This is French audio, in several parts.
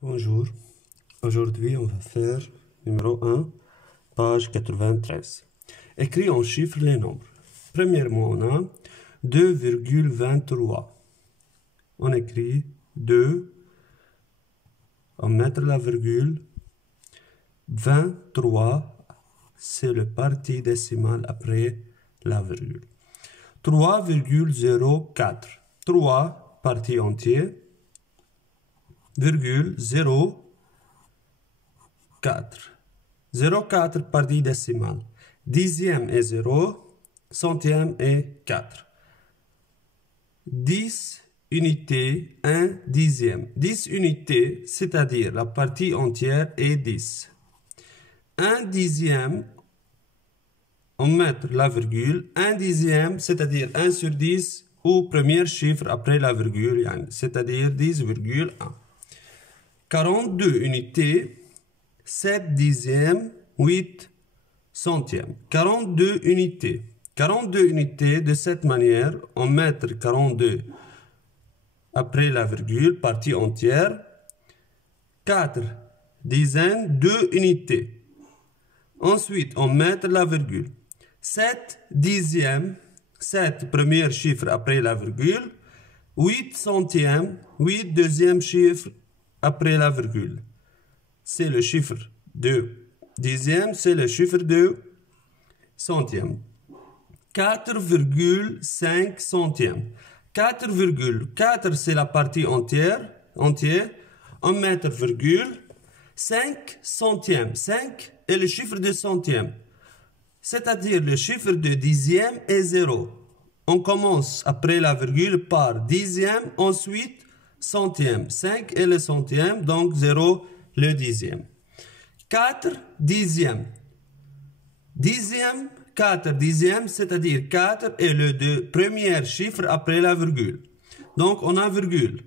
Bonjour, aujourd'hui on va faire numéro 1, page 93. Écris en chiffres les nombres. Premièrement, on a 2,23. On écrit 2, on met la virgule, 23, c'est le partie décimale après la virgule. 3,04, 3 partie entière, virgule 0,4. 0,4 partie décimale. Dixième est 0, centième est 4. 10 unités, 1 dixième. 10 unités, c'est-à-dire la partie entière est 10. 1 dixième, on met la virgule. 1 dixième, c'est-à-dire 1 sur 10, ou premier chiffre après la virgule, c'est-à-dire 10,1. 42 unités, 7 dixièmes, 8 centièmes. 42 unités. 42 unités, de cette manière, on met 42 après la virgule, partie entière. 4 dizaines, 2 unités. Ensuite, on met la virgule. 7 dixièmes, 7 premier chiffre après la virgule. 8 centièmes, 8 deuxième chiffre après la virgule. C'est le chiffre de dixième, c'est le chiffre de centième. 4,5 centièmes. 4,4 c'est la partie entière. On met virgule. 5 centièmes. 5 est le chiffre de centième. C'est-à-dire le chiffre de dixième est 0. On commence après la virgule par dixième, ensuite centième. 5 est le centième, donc 0 le dixième. 4 dixièmes. Dixième, 4 dixièmes, c'est-à-dire 4 est le premier chiffre après la virgule. Donc on a virgule.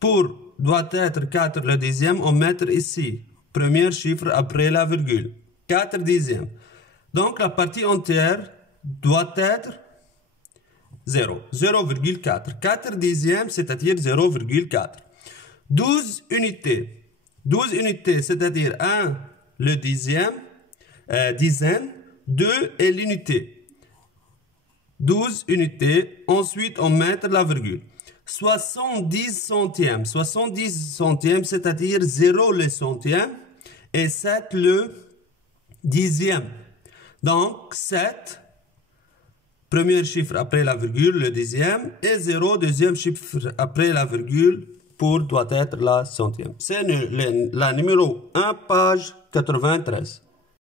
Doit être 4 le dixième, on met ici. Premier chiffre après la virgule. 4 dixièmes. Donc la partie entière doit être 0. 0,4. 4 dixièmes, c'est-à-dire 0,4. 12 unités. 12 unités, c'est-à-dire 1 le dixième, dizaine, 2 est l'unité. 12 unités, ensuite on met la virgule. 70 centièmes. 70 centièmes, c'est-à-dire 0 le centième et 7 le dixième. Donc 7, premier chiffre après la virgule, le dixième, et 0, deuxième chiffre après la virgule, doit être la centième. C'est la numéro 1, page 93.